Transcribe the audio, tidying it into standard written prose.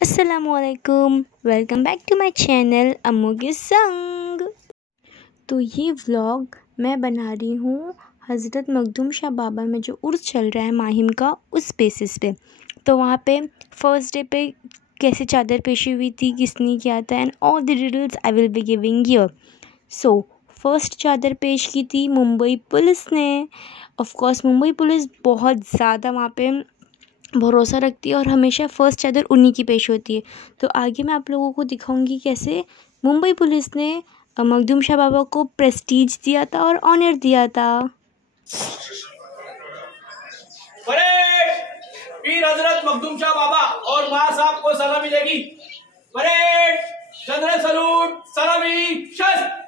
अस्सलामुअलैकुम, welcome back to my channel Ammu के संग। तो ये व्लॉग मैं बना रही हूँ हज़रत मखदूम शाह बाबा में जो उर्स चल रहा है माहिम का, उस बेसिस पे। तो वहाँ पे फ़र्स्ट डे पे कैसे चादर पेशी हुई थी, किसने किया था, and all the details I will be giving here. So first चादर पेश की थी मुंबई पुलिस ने। ऑफ कोर्स मुंबई पुलिस बहुत ज़्यादा वहाँ पे भरोसा रखती है और हमेशा फ़र्स्ट चादर उन्हीं की पेश होती है। तो आगे मैं आप लोगों को दिखाऊंगी कैसे मुंबई पुलिस ने मखदूम शाह बाबा को प्रेस्टीज दिया था और ऑनर दिया था। परेड पीर हजरत मखदूम शाह बाबा और मां साहब को सलामी मिलेगी। परेड जनरल सलूट सलामी शस्त्र।